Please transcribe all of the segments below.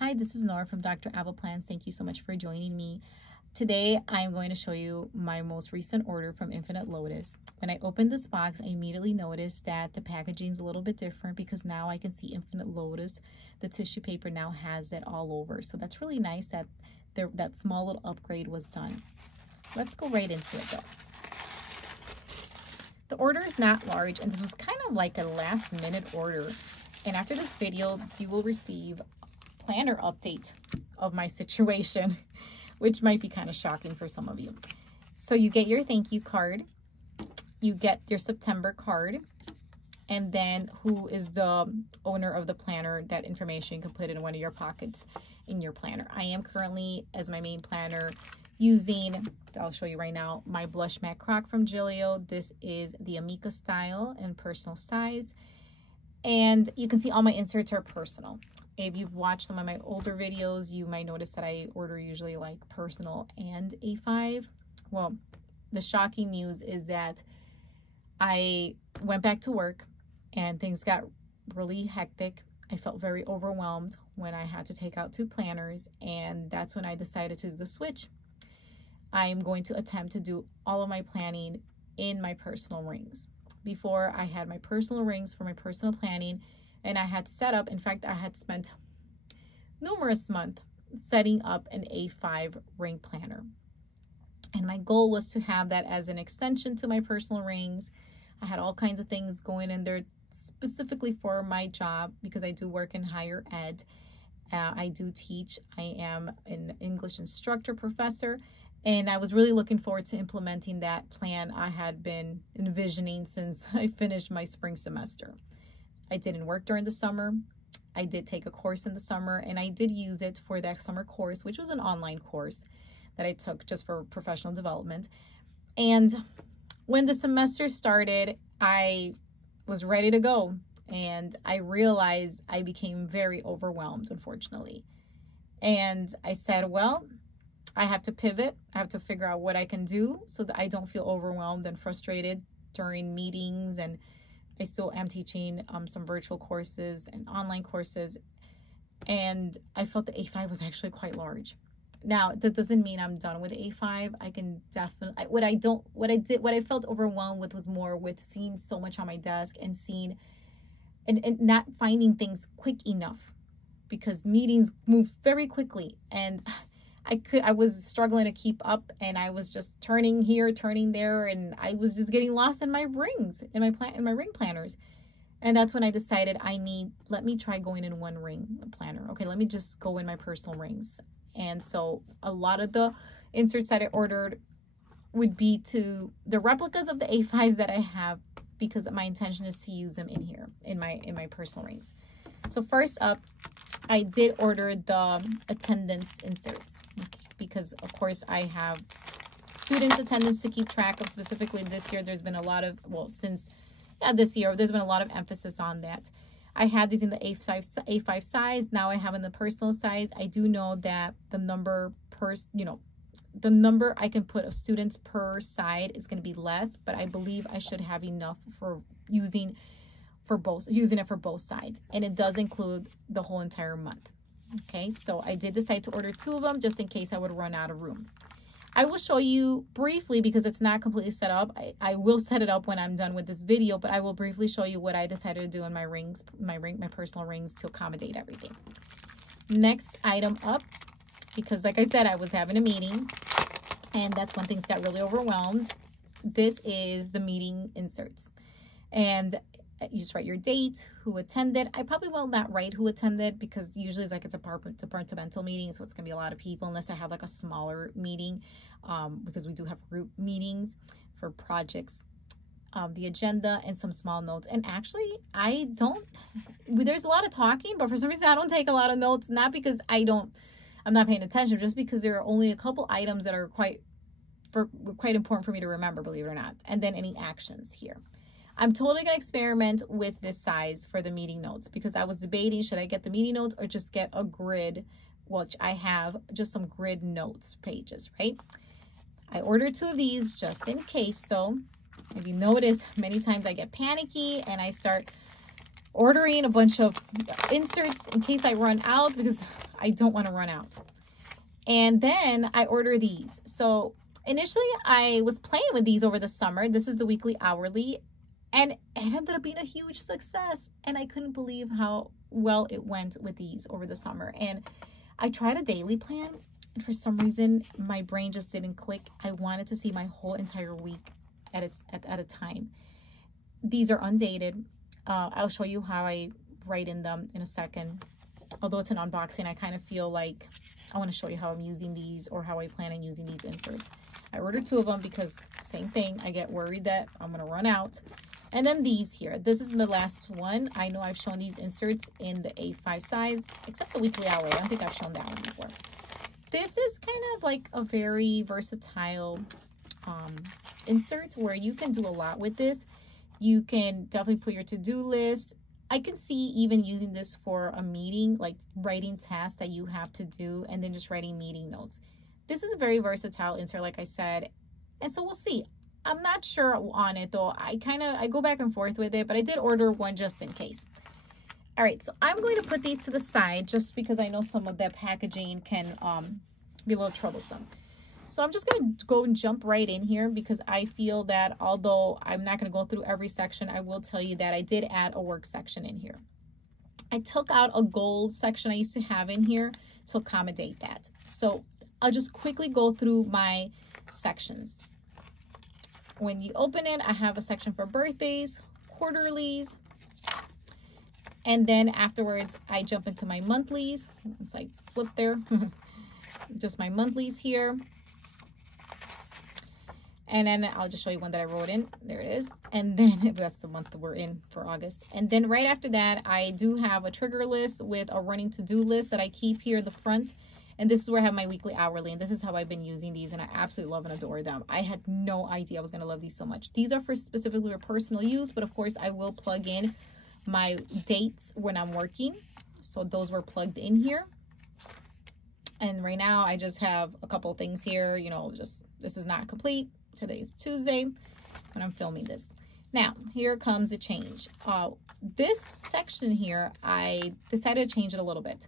Hi, this is Nora from Dr. Apple Plans. Thank you so much for joining me. Today, I'm going to show you my most recent order from 8lotus. When I opened this box, I immediately noticed that the packaging is a little bit different because now I can see 8lotus. The tissue paper now has that all over. So that's really nice that that small little upgrade was done. Let's go right into it though. The order is not large, and this was kind of like a last minute order. And after this video, you will receive a planner update of my situation, which might be kind of shocking for some of you. So you get your thank you card, you get your September card, and then who is the owner of the planner. That information you can put in one of your pockets in your planner. I am currently, as my main planner, using, I'll show you right now, my blush matte croc from Gillio. This is the Amica style and personal size. And you can see all my inserts are personal. If you've watched some of my older videos, you might notice that I order usually like personal and A5. Well, the shocking news is that I went back to work and things got really hectic. I felt very overwhelmed when I had to take out 2 planners, and that's when I decided to do the switch. I am going to attempt to do all of my planning in my personal rings. Before, I had my personal rings for my personal planning, and I had set up, in fact, I had spent numerous months setting up an A5 ring planner. And my goal was to have that as an extension to my personal rings. I had all kinds of things going in there specifically for my job because I do work in higher ed. I do teach. I am an English instructor, professor, and I was really looking forward to implementing that plan I had been envisioning since I finished my spring semester. I didn't work during the summer. I did take a course in the summer, and I did use it for that summer course, which was an online course that I took just for professional development. And when the semester started, I was ready to go, and I realized I became very overwhelmed, unfortunately. And I said, well, I have to pivot. I have to figure out what I can do so that I don't feel overwhelmed and frustrated during meetings. And I still am teaching some virtual courses and online courses, and I felt the A5 was actually quite large. Now, that doesn't mean I'm done with A5. I can definitely, what I felt overwhelmed with was more with seeing so much on my desk and seeing, and not finding things quick enough because meetings move very quickly. And I was struggling to keep up, and I was just turning here, turning there, and I was just getting lost in my rings, in my ring planners. And that's when I decided let me try going in one ring planner. Okay, let me just go in my personal rings. And so a lot of the inserts that I ordered would be to the replicas of the A5s that I have, because my intention is to use them in here, in my personal rings. So first up, I did order the attendance inserts because, of course, I have students' attendance to keep track of. Specifically this year, there's been a lot of, well, this year, there's been a lot of emphasis on that. I had these in the A5 size. Now I have in the personal size. I do know that the number the number I can put of students per side is going to be less, but I believe I should have enough for using it for both sides, and it does include the whole entire month. Okay, so I did decide to order 2 of them just in case I would run out of room. I will show you briefly because it's not completely set up. I will set it up when I'm done with this video, but I will briefly show you what I decided to do in my rings, my personal rings, to accommodate everything. Next item up, because like I said, I was having a meeting, and that's when things got really overwhelmed. This is the meeting inserts, and you just write your date, who attended. I probably will not write who attended because usually it's like a departmental meeting, so it's gonna be a lot of people unless I have like a smaller meeting, because we do have group meetings for projects. The agenda and some small notes. And actually, there's a lot of talking, but for some reason I don't take a lot of notes, not because I'm not paying attention, just because there are only a couple items that are quite important for me to remember, believe it or not. And then any actions here. I'm totally going to experiment with this size for the meeting notes because I was debating, should I get the meeting notes or just get a grid, which I have just some grid notes pages, right? I ordered 2 of these just in case though. If you notice, many times I get panicky and I start ordering a bunch of inserts in case I run out, because I don't want to run out. And then I order these. So initially I was playing with these over the summer. This is the weekly hourly, and it ended up being a huge success. And I couldn't believe how well it went with these over the summer. And I tried a daily plan, and for some reason my brain just didn't click. I wanted to see my whole entire week at a time. These are undated. I'll show you how I write in them in a second. Although it's an unboxing, I kind of feel like I want to show you how I'm using these, or how I plan on using these inserts. I ordered 2 of them because same thing. I get worried that I'm going to run out. And then these here. This is the last one. I know I've shown these inserts in the A5 size, except the weekly hour. I don't think I've shown that one before. This is kind of like a very versatile insert where you can do a lot with this. You can definitely put your to-do list. I can see even using this for a meeting, like writing tasks that you have to do and then just writing meeting notes. This is a very versatile insert, like I said. And so we'll see. I'm not sure on it though. I go back and forth with it, but I did order one just in case. All right, so I'm going to put these to the side just because I know some of that packaging can be a little troublesome. So I'm just going to go and jump right in here because I feel that although I'm not going to go through every section, I will tell you that I did add a work section in here. I took out a gold section I used to have in here to accommodate that. So I'll just quickly go through my sections. When you open it, I have a section for birthdays, quarterlies, and then afterwards I jump into my monthlies. It's like flip there. Just my monthlies here. And then I'll just show you one that I wrote in. There it is. And then that's the month that we're in for August. And then right after that, I do have a trigger list with a running to-do list that I keep here in the front. And this is where I have my weekly hourly. And this is how I've been using these. And I absolutely love and adore them. I had no idea I was going to love these so much. These are for specifically for personal use. But of course, I will plug in my dates when I'm working. So those were plugged in here. And right now, I just have a couple of things here. You know, just this is not complete. Today's Tuesday when I'm filming this. Now, here comes the change. This section here, I decided to change it a little bit.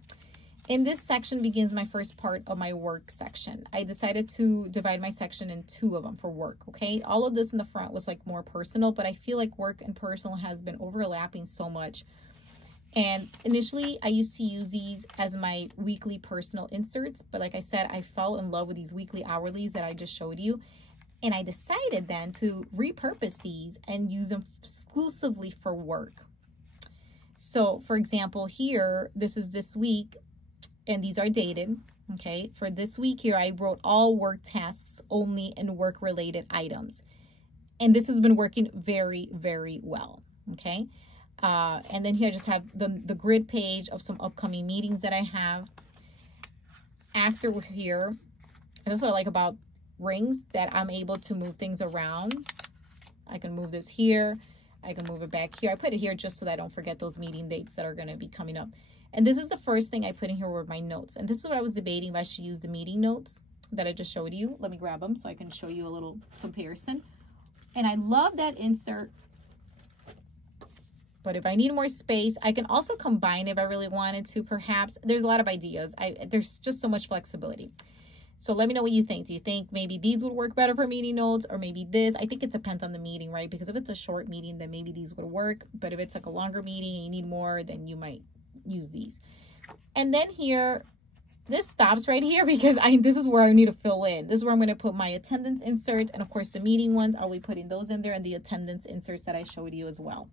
In this section begins my first part of my work section. I decided to divide my section in 2 of them for work, okay? All of this in the front was like more personal, but I feel like work and personal has been overlapping so much. And initially, I used to use these as my weekly personal inserts, but like I said, I fell in love with these weekly hourlies that I just showed you. And I decided then to repurpose these and use them exclusively for work. So for example, here, this is this week, and these are dated, okay? For this week here, I wrote all work tasks only and work-related items. And this has been working very, very well, okay? And then here I just have the grid page of some upcoming meetings that I have. After we're here, and that's what I like about rings, that I'm able to move things around. I can move this here. I can move it back here. I put it here just so that I don't forget those meeting dates that are going to be coming up. And this is the first thing I put in here were my notes. And this is what I was debating if I should use the meeting notes that I just showed you. Let me grab them so I can show you a little comparison. And I love that insert. But if I need more space, I can also combine if I really wanted to, perhaps. There's a lot of ideas. There's just so much flexibility. So let me know what you think. Do you think maybe these would work better for meeting notes, or maybe this? I think it depends on the meeting, right? Because if it's a short meeting, then maybe these would work. But if it's like a longer meeting and you need more, then you might use these. And then here, this stops right here because this is where I need to fill in. This is where I'm going to put my attendance inserts. And of course, the meeting ones, I'll be putting those in there, and the attendance inserts that I showed you as well.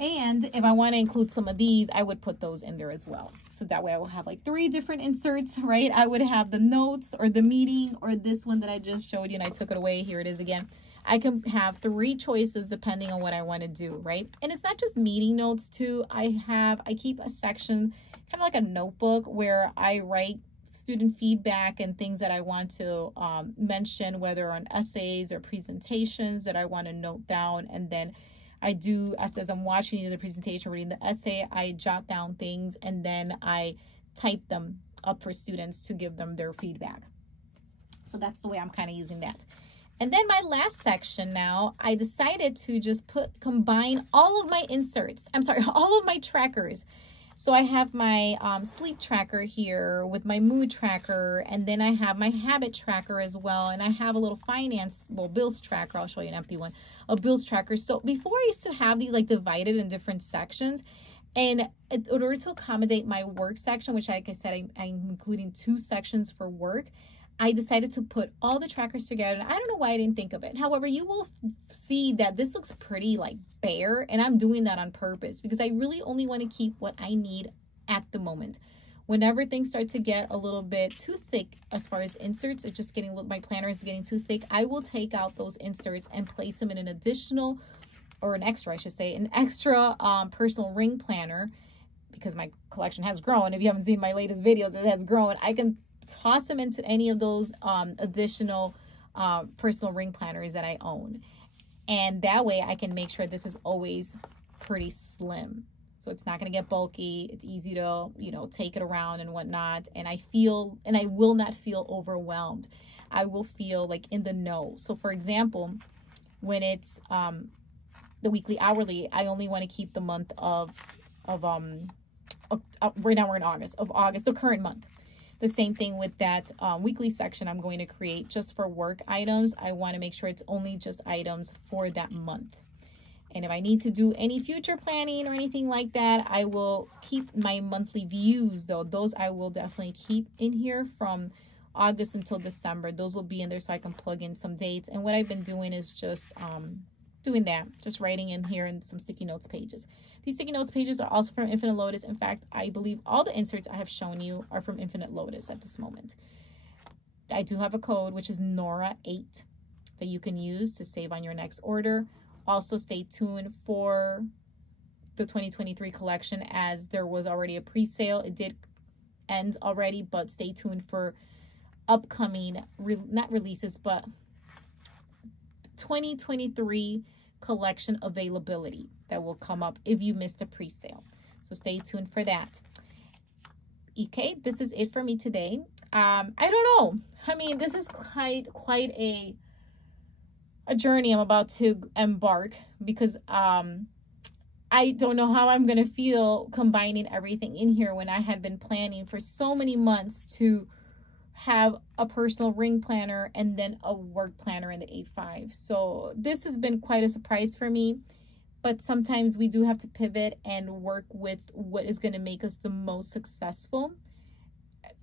And if I want to include some of these, I would put those in there as well. So that way I will have like 3 different inserts, right? I would have the notes or the meeting or this one that I just showed you and I took it away. Here it is again. I can have 3 choices depending on what I want to do, right? And it's not just meeting notes too. I keep a section, kind of like a notebook, where I write student feedback and things that I want to mention, whether on essays or presentations that I want to note down. And then I do, as I'm watching the presentation, reading the essay, I jot down things and then I type them up for students to give them their feedback. So that's the way I'm kind of using that. And then my last section now, I decided to just combine all of my inserts. I'm sorry, all of my trackers. So I have my sleep tracker here with my mood tracker, and then I have my habit tracker as well, and I have a little bills tracker. I'll show you an empty one, a bills tracker. So before I used to have these like divided in different sections, and in order to accommodate my work section, which like I said, I'm including 2 sections for work, I decided to put all the trackers together. And I don't know why I didn't think of it. However, you will see that this looks pretty like bare, and I'm doing that on purpose because I really only want to keep what I need at the moment. Whenever things start to get a little bit too thick as far as inserts, it's just getting, my planner is getting too thick, I will take out those inserts and place them in an additional, or an extra, I should say, an extra personal ring planner, because my collection has grown. If you haven't seen my latest videos, it has grown. I can toss them into any of those additional personal ring planners that I own. And that way I can make sure this is always pretty slim. So it's not going to get bulky. It's easy to, you know, take it around and whatnot. And I will not feel overwhelmed. I will feel like in the know. So for example, when it's the weekly hourly, I only want to keep the month of right now we're in August, the current month. The same thing with that weekly section I'm going to create just for work items. I want to make sure it's only just items for that month. And if I need to do any future planning or anything like that, I will keep my monthly views though. Those I will definitely keep in here from August until December. Those will be in there so I can plug in some dates. And what I've been doing is just doing that, just writing in here in some sticky notes pages. These sticky notes pages are also from Infinite Lotus. In fact, I believe all the inserts I have shown you are from Infinite Lotus at this moment. I do have a code, which is Nora8, that you can use to save on your next order. Also, stay tuned for the 2023 collection, as there was already a pre-sale. It did end already, but stay tuned for upcoming, not releases, but 2023 collection availability that will come up if you missed a pre-sale. So stay tuned for that. Okay, this is it for me today. I don't know. I mean, this is quite a journey I'm about to embark, because I don't know how I'm going to feel combining everything in here when I had been planning for so many months to have a personal ring planner and then a work planner in the 8.5. So this has been quite a surprise for me, but sometimes we do have to pivot and work with what is going to make us the most successful.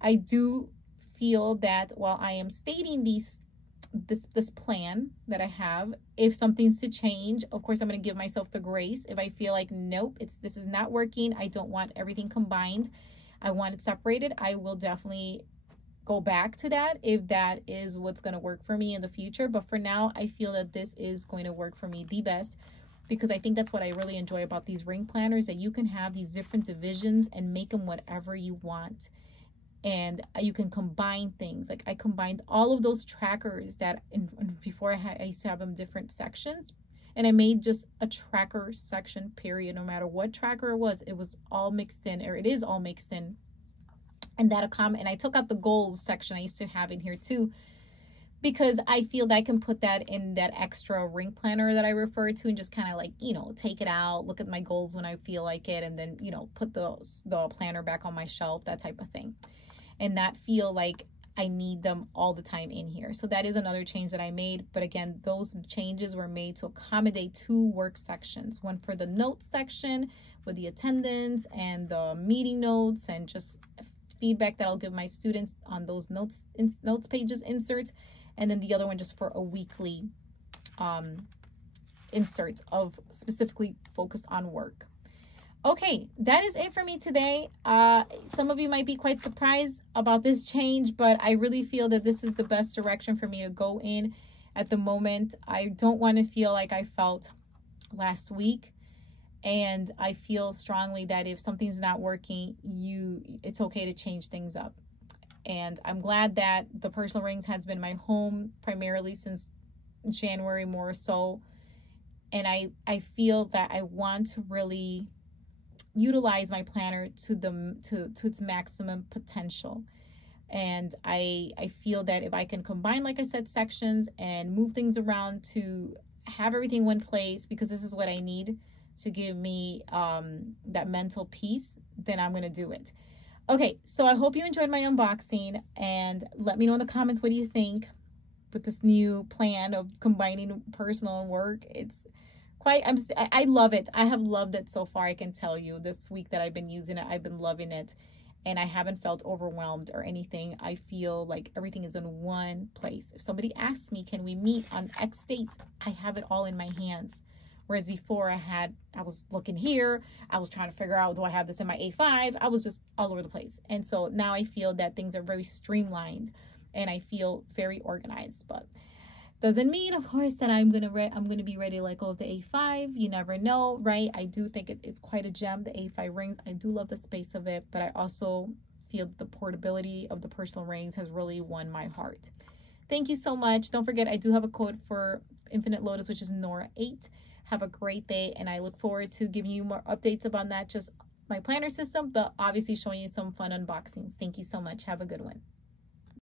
I do feel that while I am stating this plan that I have, if something's to change, of course I'm going to give myself the grace. If I feel like nope, this is not working, I don't want everything combined, I want it separated, I will definitely go back to that if that is what's going to work for me in the future. But for now, I feel that this is going to work for me the best, because I think that's what I really enjoy about these ring planners, that you can have these different divisions and make them whatever you want. And you can combine things. Like I combined all of those trackers that before I used to have them different sections, and I made just a tracker section, period. No matter what tracker it was all mixed in, or it is all mixed in. And and I took out the goals section I used to have in here too, because I feel that I can put that in that extra ring planner that I refer to, and just kind of like, you know, take it out, look at my goals when I feel like it, and then, you know, put the planner back on my shelf, that type of thing, and not feel like I need them all the time in here. So that is another change that I made. But again, those changes were made to accommodate 2 work sections, one for the notes section with the attendance and the meeting notes and just feedback that I'll give my students on those notes pages inserts, and then the other one just for a weekly insert of specifically focused on work. Okay, that is it for me today. Some of you might be quite surprised about this change, but I really feel that this is the best direction for me to go in at the moment. I don't want to feel like I felt last week. And I feel strongly that if something's not working, it's okay to change things up. And I'm glad that the personal rings has been my home primarily since January, more so. And I feel that I want to really utilize my planner to its maximum potential. And I feel that if I can combine, like I said, sections and move things around to have everything in one place, because this is what I need to give me that mental peace, then I'm going to do it. Okay, so I hope you enjoyed my unboxing, and let me know in the comments, what do you think with this new plan of combining personal and work? It's quite, I love it. I have loved it so far. I can tell you, this week that I've been using it, I've been loving it, and I haven't felt overwhelmed or anything. I feel like everything is in one place. If somebody asks me, can we meet on X date, I have it all in my hands. Whereas before I was looking here, I was trying to figure out, do I have this in my A5? I was just all over the place. And so now I feel that things are very streamlined and I feel very organized. But doesn't mean, of course, that I'm gonna be ready to let go of the A5. You never know, right? I do think it's quite a gem, the A5 rings. I do love the space of it, but I also feel that the portability of the personal rings has really won my heart. Thank you so much. Don't forget, I do have a code for Infinite Lotus, which is Nora8. Have a great day, and I look forward to giving you more updates about not just my planner system, but obviously showing you some fun unboxings. Thank you so much. Have a good one.